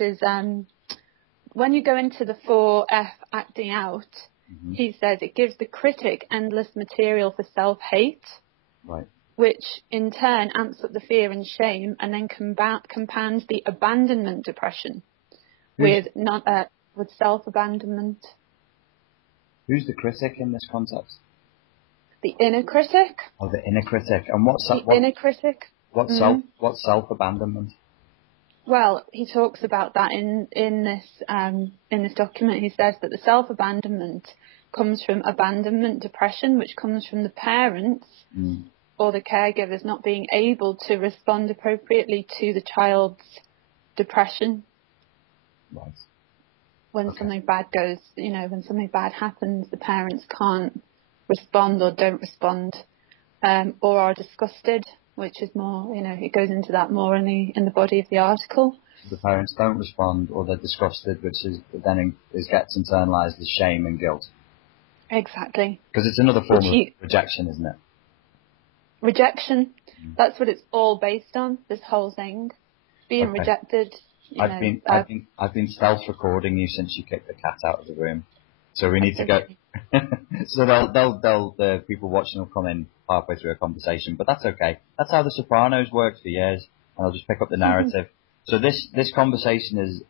which is when you go into the 4F acting out, he says it gives the critic endless material for self-hate, right, which in turn amps up the fear and shame, and then compounds the abandonment depression with self-abandonment. Who's the critic in this context? The inner critic. Oh, the inner critic. And inner critic. What's self-abandonment? Well, he talks about that in this document. He says that the self-abandonment comes from abandonment depression, which comes from the parents or the caregivers not being able to respond appropriately to the child's depression. Right. When something bad goes, when something bad happens, the parents can't respond or don't respond, or are disgusted, which is more, it goes into that more in the body of the article. The parents don't respond, or they're disgusted, which is then gets internalized as shame and guilt. Exactly. Because it's another form of rejection, isn't it? Rejection. That's what it's all based on. This whole thing, being rejected. I've been stealth recording you since you kicked the cat out of the room, so we need to go. So the people watching will come in halfway through a conversation, but that's okay. That's how The Sopranos worked for years, and I'll just pick up the narrative. So this conversation is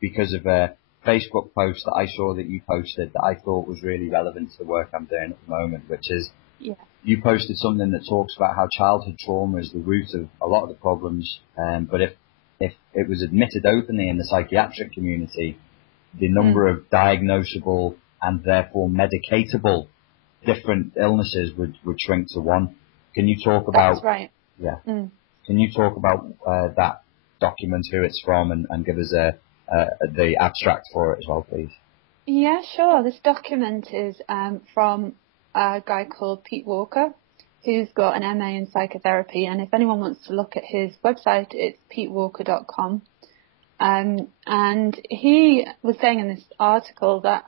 because of a Facebook post that I saw that you posted that I thought was really relevant to the work I'm doing at the moment, which is you posted something that talks about how childhood trauma is the root of a lot of the problems, but if it was admitted openly in the psychiatric community, the number of diagnosable and therefore medicatable different illnesses would shrink to one. Can you talk about... That's right. Yeah. Can you talk about that document, who it's from, and give us the abstract for it as well, please? Yeah, sure. This document is from a guy called Pete Walker, who's got an MA in psychotherapy, and if anyone wants to look at his website, it's petewalker.com. And he was saying in this article that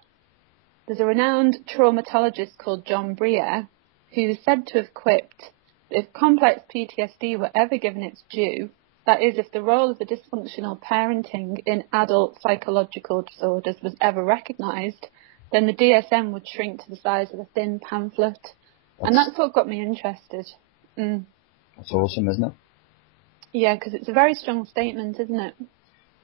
there's a renowned traumatologist called John Briere who's said to have quipped, if complex PTSD were ever given its due, that is, if the role of the dysfunctional parenting in adult psychological disorders was ever recognised, then the DSM would shrink to the size of a thin pamphlet. And that's what got me interested. That's awesome, isn't it? Yeah, because it's a very strong statement, isn't it?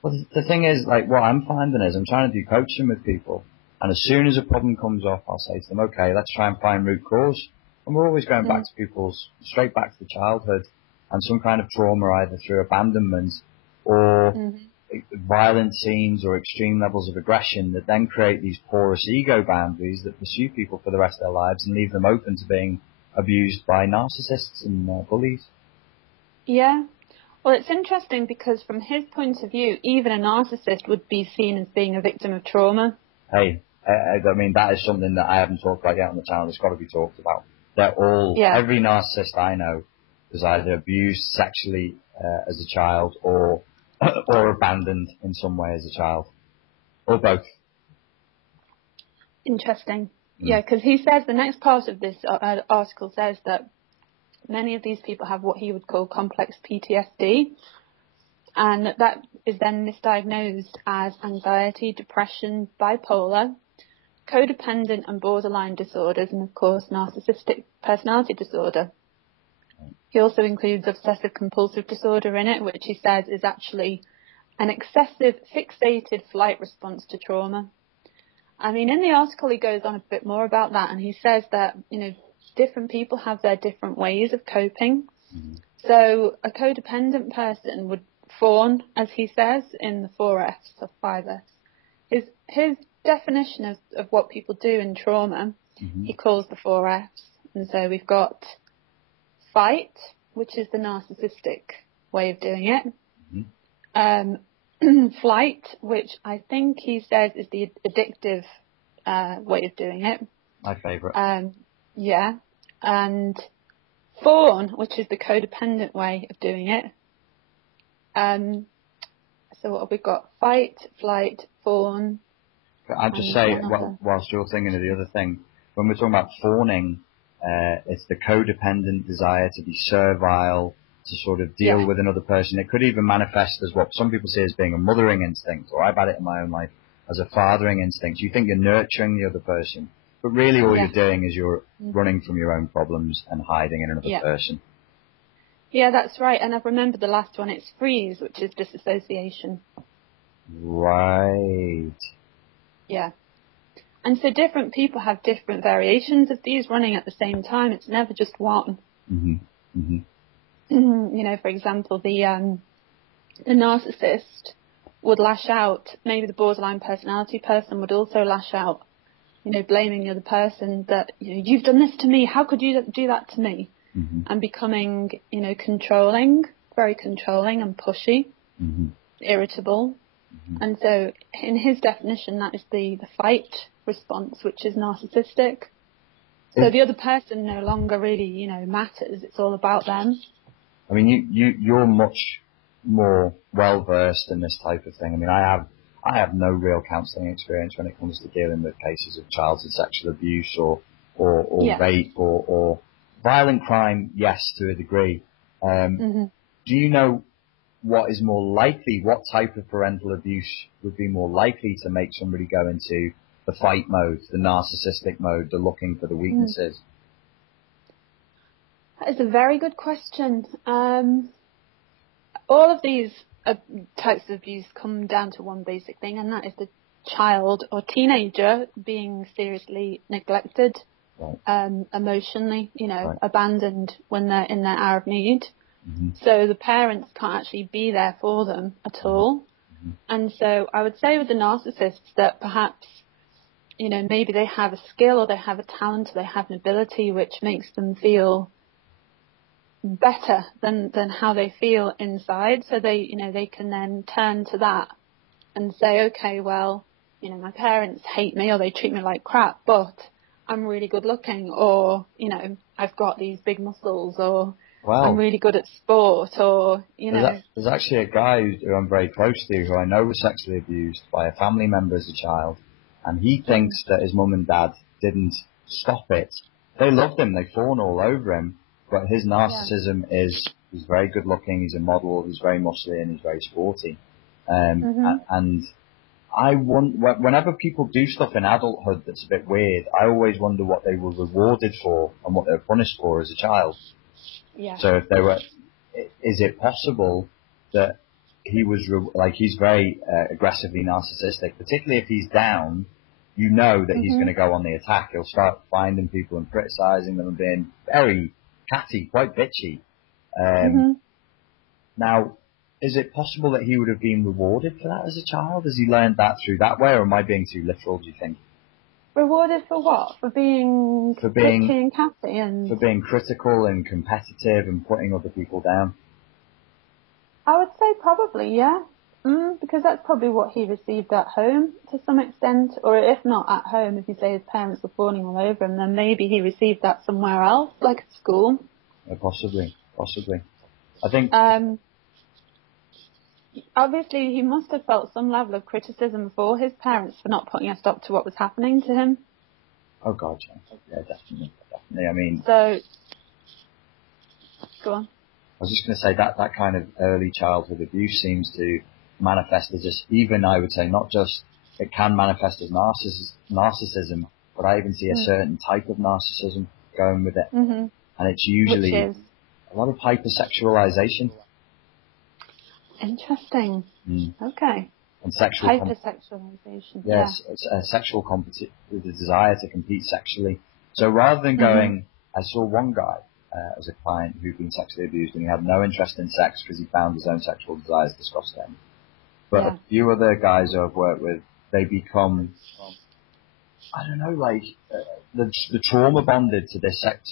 Well, the thing is, like, what I'm finding is I'm trying to do coaching with people, and as soon as a problem comes up, I'll say to them, okay, let's try and find root cause. And we're always going back to straight back to childhood and some kind of trauma, either through abandonment or violent scenes or extreme levels of aggression that then create these porous ego boundaries that pursue people for the rest of their lives and leave them open to being abused by narcissists and bullies. Yeah. Well, it's interesting because from his point of view, even a narcissist would be seen as being a victim of trauma. Hey, I mean, that is something that I haven't talked about yet on the channel. It's got to be talked about. They're all, every narcissist I know was either abused sexually as a child or abandoned in some way as a child, or both. Interesting. Yeah, because he says the next part of this article says that many of these people have what he would call complex PTSD, and that is then misdiagnosed as anxiety, depression, bipolar, codependent and borderline disorders, and of course narcissistic personality disorder. He also includes obsessive compulsive disorder in it, which he says is actually an excessive fixated flight response to trauma. I mean, in the article he goes on a bit more about that, and he says that, different people have their different ways of coping. So a codependent person would fawn, as he says, in the 4Fs or 5Fs. His definition of what people do in trauma, he calls the 4Fs. And so we've got fight, which is the narcissistic way of doing it. Flight, which I think he says is the addictive way of doing it. My favourite. Yeah. And fawn, which is the codependent way of doing it. So what have we got? Fight, flight, fawn. I'd just say, whilst you're thinking of the other thing, when we're talking about fawning, it's the codependent desire to be servile to sort of deal with another person. It could even manifest as what some people see as being a mothering instinct, or I've had it in my own life as a fathering instinct. You think you're nurturing the other person, but really all you're doing is you're running from your own problems and hiding in another person. Yeah, that's right. And I've remembered the last one. It's freeze, which is disassociation. Right. Yeah. And so different people have different variations of these running at the same time. It's never just one. Mm-hmm. Mm-hmm. You know, for example, the narcissist would lash out. Maybe the borderline personality person would also lash out, you know, blaming the other person that, you know, you've done this to me. How could you do that to me? Mm-hmm. And becoming, you know, controlling, very controlling and pushy, irritable. Mm-hmm. And so in his definition, that is the fight response, which is narcissistic. So the other person no longer really, you know, matters. It's all about them. I mean, you're much more well versed in this type of thing. I mean, I have no real counselling experience when it comes to dealing with cases of child and sexual abuse or rape or violent crime. Yes, to a degree. Do you know what is more likely? What type of parental abuse would be more likely to make somebody go into the fight mode, the narcissistic mode, the looking for the weaknesses? That is a very good question. All of these types of abuse come down to one basic thing, and that is the child or teenager being seriously neglected, emotionally, you know, abandoned when they're in their hour of need. So the parents can't actually be there for them at all. And so I would say with the narcissists that perhaps, you know, maybe they have a skill or they have a talent or they have an ability which makes them feel better than how they feel inside. So they, you know, they can then turn to that and say, okay, well, you know, my parents hate me or they treat me like crap, but I'm really good looking, or, you know, I've got these big muscles, or I'm really good at sport, or, you know. There's actually a guy who I'm very close to who I know was sexually abused by a family member as a child, and he thinks that his mum and dad didn't stop it. They loved him, they fawned all over him, but his narcissism is he's very good looking, he's a model, he's very muscly and he's very sporty. And whenever people do stuff in adulthood that's a bit weird, I always wonder what they were rewarded for and what they were punished for as a child. Yeah. So if they were, is it possible that he was he's very aggressively narcissistic, particularly if he's down? You know that he's going to go on the attack. He'll start finding people and criticizing them and being very catty, quite bitchy. Now, is it possible that he would have been rewarded for that as a child? Has he learned that through that way, or am I being too literal, do you think? Rewarded for what? For being bitchy and catty and... For being critical and competitive and putting other people down? I would say probably, yeah. Because that's probably what he received at home to some extent, or if not at home, if you say his parents were fawning all over him, then maybe he received that somewhere else, like at school. Yeah, possibly. I think... obviously, he must have felt some level of criticism for his parents for not putting a stop to what was happening to him. Oh, God, yeah, definitely. I mean... So, go on. I was just going to say that kind of early childhood abuse seems to manifest as just, even I would say, not just, it can manifest as narcissism, but I even see a certain type of narcissism going with it. And it's usually a lot of hypersexualization. Interesting. Okay. And sexual hypersexualization. Yes, it's a sexual with the desire to compete sexually. So rather than going, I saw one guy as a client who'd been sexually abused and he had no interest in sex because he found his own sexual desires disgusting. But a few other guys who I've worked with, they become, I don't know, like the trauma bonded to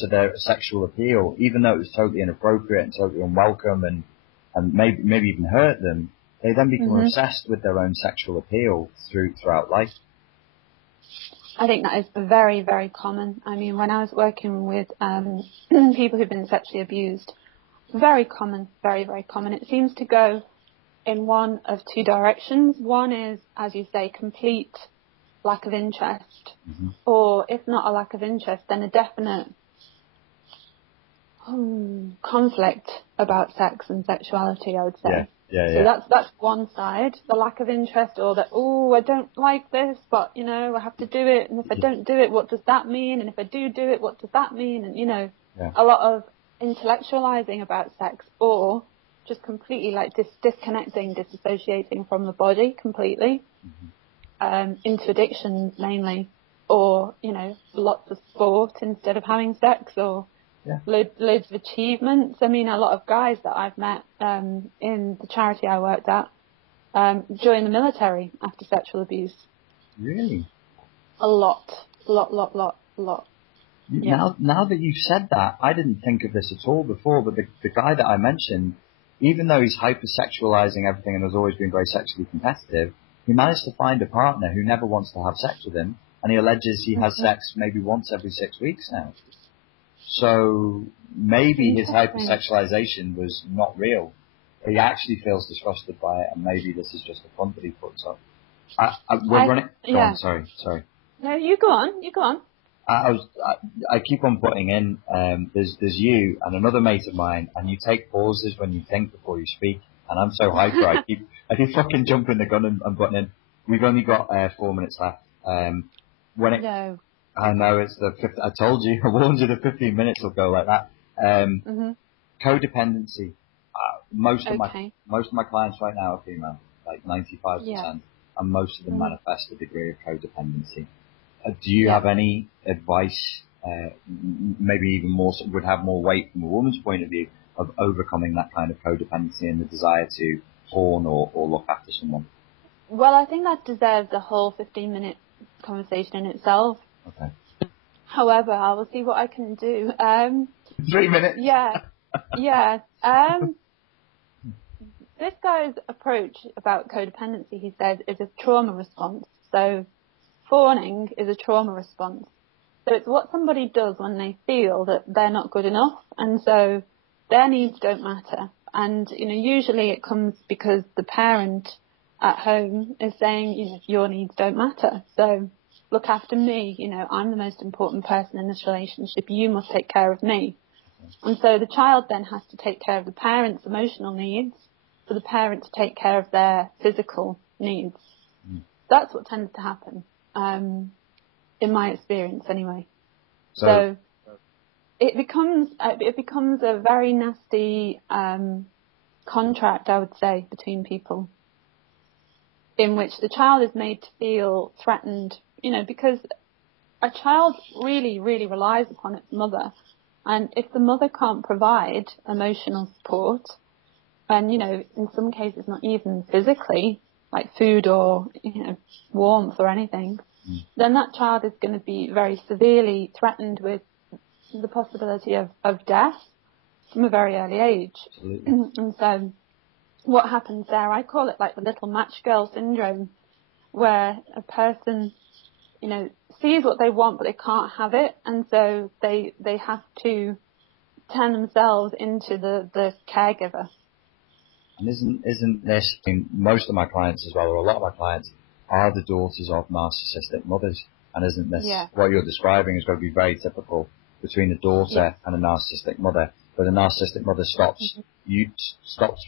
their sexual appeal, even though it was totally inappropriate and totally unwelcome and maybe even hurt them. They then become obsessed with their own sexual appeal throughout life. I think that is very, very common. I mean, when I was working with people who've been sexually abused, very common, very, very common. It seems to go in one of two directions. One is, as you say, complete lack of interest, or if not a lack of interest, then a definite conflict about sex and sexuality, I would say. Yeah. So that's one side, the lack of interest, or that, I don't like this, but, I have to do it, and if I don't do it, what does that mean? And if I do it, what does that mean? And, a lot of intellectualizing about sex, or just completely like disconnecting, disassociating from the body completely, into addictions mainly, or, lots of sport instead of having sex, or loads of achievements. I mean, a lot of guys that I've met in the charity I worked at joined the military after sexual abuse. Really? A lot. Yeah. Now that you've said that, I didn't think of this at all before, but the guy that I mentioned, even though he's hypersexualizing everything and has always been very sexually competitive, he managed to find a partner who never wants to have sex with him, and he alleges he has sex maybe once every 6 weeks now. So maybe his hypersexualization was not real. He actually feels disgusted by it, and maybe this is just a front that he puts up. We're running. Go on, sorry. No, you go on. I keep on putting in. There's you and another mate of mine, and you take pauses when you think before you speak. And I'm so hyper, I keep fucking jumping the gun and butting in. We've only got 4 minutes left. No. I know it's the 50, I told you, I warned you, the 15 minutes will go like that. Codependency. Most of my clients right now are female, like 95%, and most of them manifest a degree of codependency. Do you have any advice, maybe even more, would have more weight from a woman's point of view, of overcoming that kind of codependency and the desire to fawn or look after someone? Well, I think that deserves a whole 15-minute conversation in itself. Okay. However, I will see what I can do. 3 minutes? Yeah. This guy's approach about codependency, he says, is a trauma response. So fawning is a trauma response. So it's what somebody does when they feel that they're not good enough, and so their needs don't matter. And, usually it comes because the parent at home is saying, your needs don't matter. So look after me, I'm the most important person in this relationship. You must take care of me. And so the child then has to take care of the parent's emotional needs for the parent to take care of their physical needs. That's what tends to happen, in my experience anyway. So it becomes a very nasty contract, I would say, between people, in which the child is made to feel threatened, because a child really, really relies upon its mother. And if the mother can't provide emotional support, and, in some cases not even physically, like food or, warmth or anything, then that child is going to be very severely threatened with the possibility of death from a very early age. And so what happens there, I call it like the little match girl syndrome, where a person, sees what they want but they can't have it, and so they have to turn themselves into the caregiver. And isn't this, most of my clients as well, or a lot of my clients, are the daughters of narcissistic mothers? And isn't this what you're describing is going to be very typical between a daughter and a narcissistic mother, where the narcissistic mother stops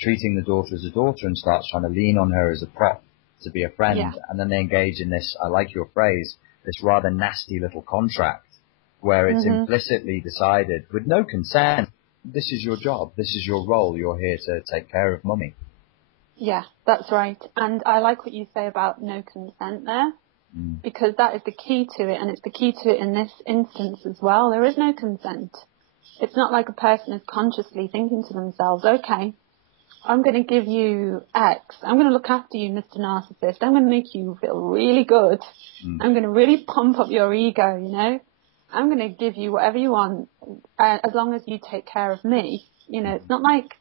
treating the daughter as a daughter and starts trying to lean on her as a prop to be a friend, and then they engage in this, I like your phrase, this rather nasty little contract where it's implicitly decided with no consent, this is your job, this is your role, you're here to take care of mummy. Yeah, that's right. And I like what you say about no consent there, because that is the key to it, and it's the key to it in this instance as well. There is no consent. It's not like a person is consciously thinking to themselves, okay, I'm going to give you X. I'm going to look after you, Mr. Narcissist. I'm going to make you feel really good. I'm going to really pump up your ego, I'm going to give you whatever you want as long as you take care of me. It's not like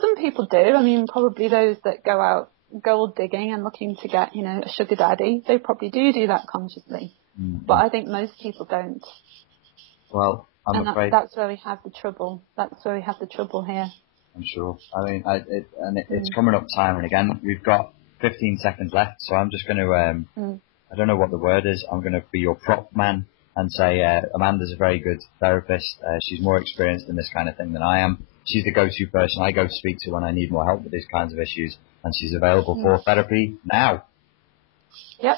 some people do. I mean, probably those that go out gold digging and looking to get, a sugar daddy, they probably do that consciously. But I think most people don't. Well, I'm afraid that's where we have the trouble. That's where we have the trouble here. I'm sure. I mean, it's coming up time and again. We've got 15 seconds left, so I'm just going to, I don't know what the word is. I'm going to be your prop man and say, Amanda's a very good therapist. She's more experienced in this kind of thing than I am. She's the go-to person I go to speak to when I need more help with these kinds of issues, and she's available for therapy now. Yep.